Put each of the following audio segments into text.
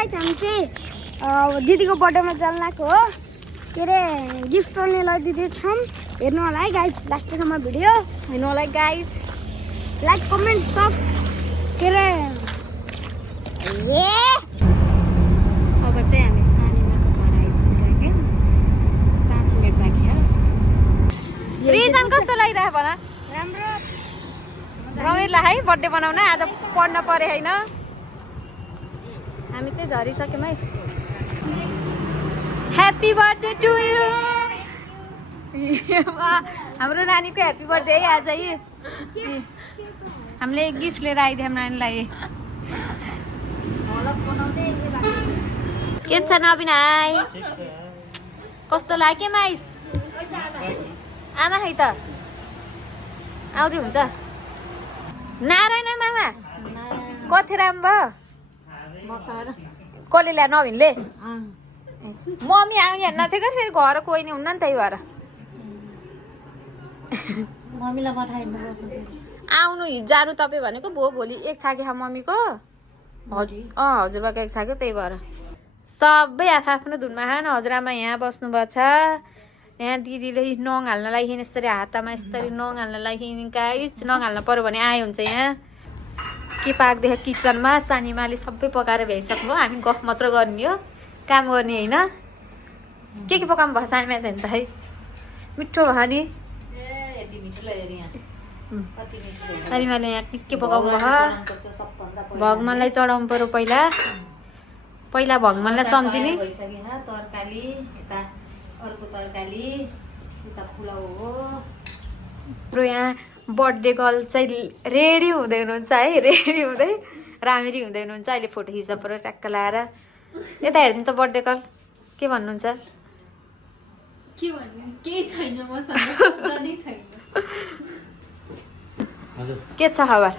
Guys हामी चाहिँ दिदीको बर्थडेमा चल्नको हो के अरे गिफ्ट गर्ने लैदिदी छौँ हेर्नु होला है गाइस लास्टसम्म भिडियो हेर्नु होला गाइस लाइक कमेन्ट सब के अरे अब चाहिँ हामी सानीमाको घर आइपुग्यौँ 5 मिनट बाँकी छ रिजन कस्तो लागिरहेको भन राम्रो रमाइलो है बर्थडे बनाउन आज पढ्न परे होइन हामी चाहिँ झरिसक्यौँ है ह्याप्पी बर्थडे टु यु हाम्रो नानीको ह्याप्पी बर्थडे है आज है हामीले गिफ्ट लिएर आइदियौँ नानीलाई के छ नबिनाई कस्तो लाग्यो माइस आमा खै त आउँदै हुन्छ नारायण मामा कति राम्रो कसले ल्या नभिनले मम्मी आउने हेर्न थियो क्या फेरि घर कोही नि हुन्न नि त्यही भएर मम्मीलाई पठाइनु आउनु जानु तपाईँ भनेको भो भोलि एक छाके खा मम्मीको हजुरबाको एक छाक्यो त्यही भएर सबै आफ्नो धुनमा खान हजुरआमा यहाँ बस्नुभएको छ यहाँ दिदीले नङ हाल्नलाई यसरी हातमा यसरी नङ हाल्नलाई गाइस नङ हाल्न पर्यो भने आए हुन्छ यहाँ के पाक्दैछ किचनमा सानीमाले सबै पकाएर भ्याइसक्नु हामी गफ मात्र गर्ने हो काम गर्ने होइन के पकाउनु भयो सानीमा त है मिठो भयो नि सानीमाले यहाँ के पकाउनु भयो भगवानलाई चढाउनु पर्यो पहिला भगवानलाई सम्झिने तरकारी यता अर्को तरकारी उता पुलाउ हो हाम्रो यहाँ बर्थडे गर्ल चाहिँ रेडी हुँदै हुनुहुन्छ है रेडी हुँदै राम्ररी हुँदै हुनुहुन्छ अहिले फोटो खिच्दा पऱ्यो ट्याक्क लाएर यता हेर्नु त बर्थडे गर्ल के भन्नुहुन्छ के छ खबर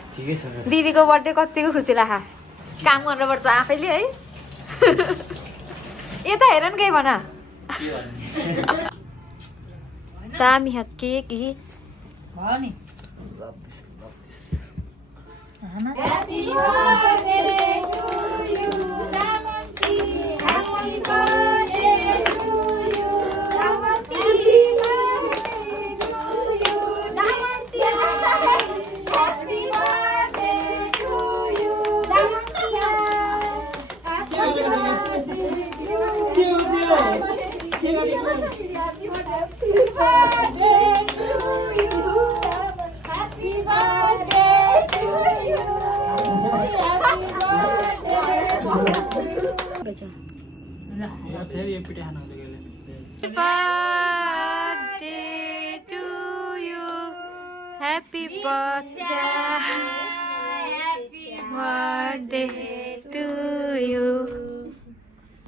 दिदीको बर्थडे कतिको खुसी लाग्छ काम गर्नुपर्छ आफैले है यता हेर न केही भन दामी केक भयो नि Happy birthday to you, Ramanti. Happy birthday to you, Ramanti. Happy birthday to you, Ramanti. Happy birthday to you, Ramanti. Happy birthday to you. Happy birthday to you. Happy birthday to you. Happy birthday to you.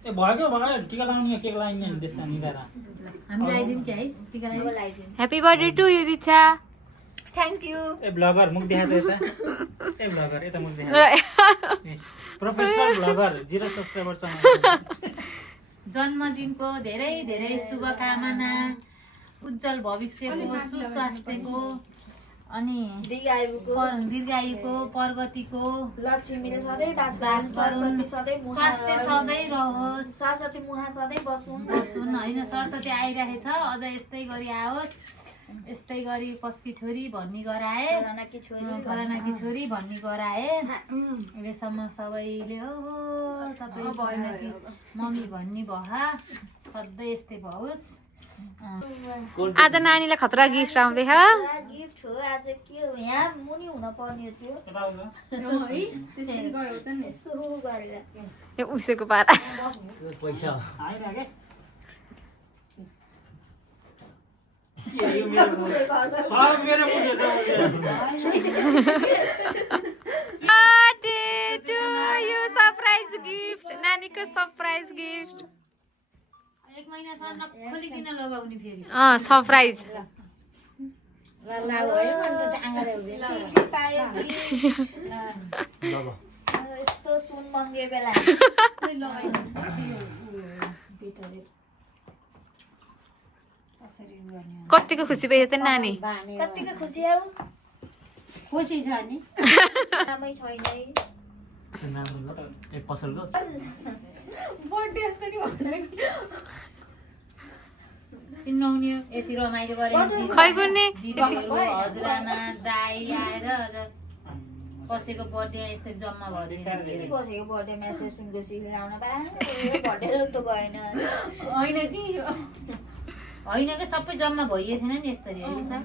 ए भयो टिका लगाउने cake लगाइने नि त्यस्ता निकारा हामी लाइदिन के है टिका लाइदिन happy birthday to you Diksha thank you a blogger मुख देखा त यता ए ब्लगर यता मुख देखा प्रोफेसनल ब्लगर 0 सब्स्क्राइबर छ जन्मदिनको धेरै धेरै शुभकामना उज्जवल भविष्यको सुस्वास्थ्यको अनि दीर्घायुको प्रगतिको लक्ष्मीले सधैँ बास स्वास्थ्य सधैँ रहोस् सरस्वती मुहा सधैँ बसुन् होइन सरस्वती आइरहेछ अझ यस्तै गरी आओस् यस्तै गरी कसकी छोरी भन्ने गराए फलानाकी छोरी भन्ने गराए अहिलेसम्म सबैले हो तपाईँ फलानाकी मम्मी भन्ने भए सधैँ यस्तै भओस् आज नानीलाई खतरा गिफ्ट आउँदैछ गिफ्ट हो आज के हो यहाँ मुनि हुन पर्ने थियो यो उसैको पारा पैसा birthday to you surprise gift नानीको सरप्राइज गिफ्ट एक महिनासम्म खोलिकिन लगाउने फेरि सरप्राइज यस्तो सुन मङ्गे बेला कतिको खुसी भयो त नानी कतिको खुसी हौ खुसी छ नि आमै छैन पसलको किन नहुने यति रमाइलो गरे खै कुन्नी दिदीहरू हजुरआमा दाइ आएर कसैको बर्थडे यस्तै जम्मा भइदिनु कसैको बर्थडे मेसेज सुनको सिलाउन बर्थडे जस्तो भएन होइन कि सबै जम्मा भइएको थिएन नि यसरी है सर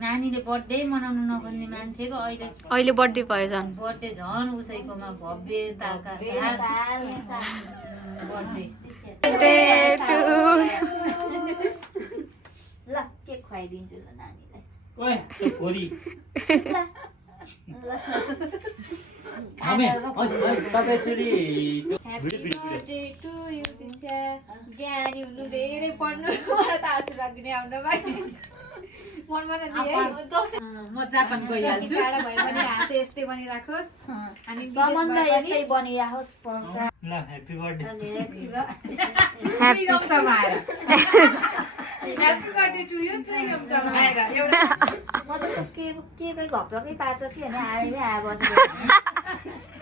नानीले बर्थडे मनाउनु नखोज्ने मान्छेको अहिले बर्थडे भयो झन् बर्थडे झन् उसैकोमा भव्यताका साथ बर्थडे ल केक खुवाइदिन्छु ल नानीलाई ओए त्यो खोरी ज्ञानी हुनु धेरै पढ्नु मलाई त आशीर्वाद दिने हाम्रो भाइ मनमा म जापान गइहाल्छु भए पनि हाँसे यस्तै बनिराखोस् अनि सम्बन्ध यस्तै बनिराखोस् ल happy birthday happy birthday to you chewing gum चलाएर एउटा मतलब के घप्लकै पार्छ कि होइन आएर आए बसेको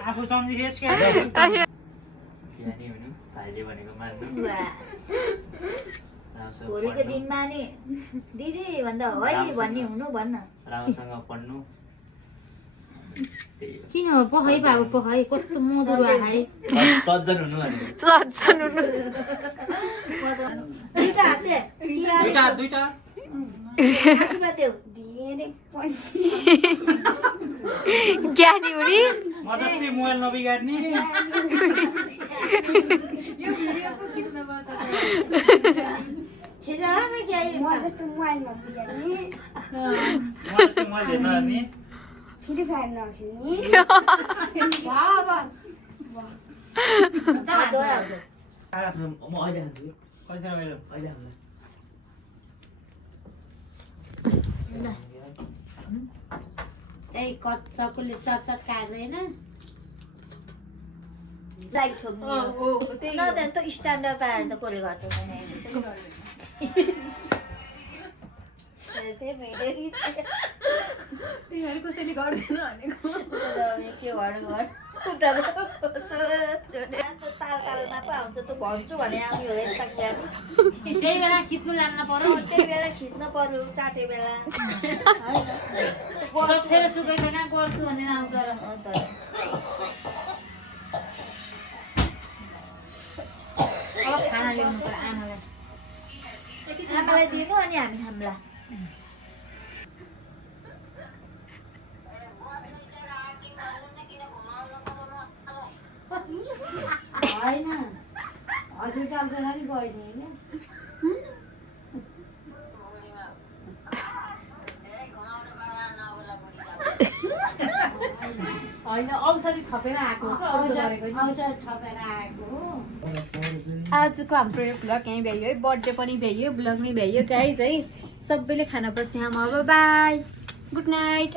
आफू सम्झिखेस् क्या भोलिको दिनमा नि दिदी भन्दा है भन्ने हुनु भन्न राम्रोसँग पढ्नु किन हो पखाइ बाबु पखाइ कस्तो मधुरो आए सज्जन हुनु भने दुईटा हातले दुईटा आशीर्वाद देऊ धेरै ज्ञानी हुने म जस्तै मोबाइल नबिगार्ने म जस्तो मोबाइलमा बिगार्ने म जस्तै मोबाइल हेर्न हार्ने फ्री फायर नखेल्ने म अहिले हाल्छु पैसा गएर अहिले हाल्नु त्यही चक्कुले चकचक काट्दैन लाइट ठोक्ने न त स्ट्यान्डर्ड पाएर त कसले गर्छ कसैले गर्दैन भनेको के गर्नु तालमा पो आउँछ त भन्छु भने आउने हो यस्ता कुरा त्यही बेला खिच्नु जान्न पर्यो त्यही बेला खिच्न पर्यो चाटे बेला जत्खेर सुकै थिएन गर्छु भनेर आउँछ र अब खाना ल्याउनु पर्यो आमालाई आमालाई दिनु अनि हामी खाम्ला होइन हजुर सक्दैन नि बहिनी होइन औषधि थपेर आएको हो औषध गरेको नि। औषध थपेर आएको हो आजको हाम्रो यो भ्लग यहीँ भ्यायो है बर्थडे पनि भ्यायो भ्लग नै भ्यायो गाइज है सबैले खाना बस्ने अब बाई गुड नाइट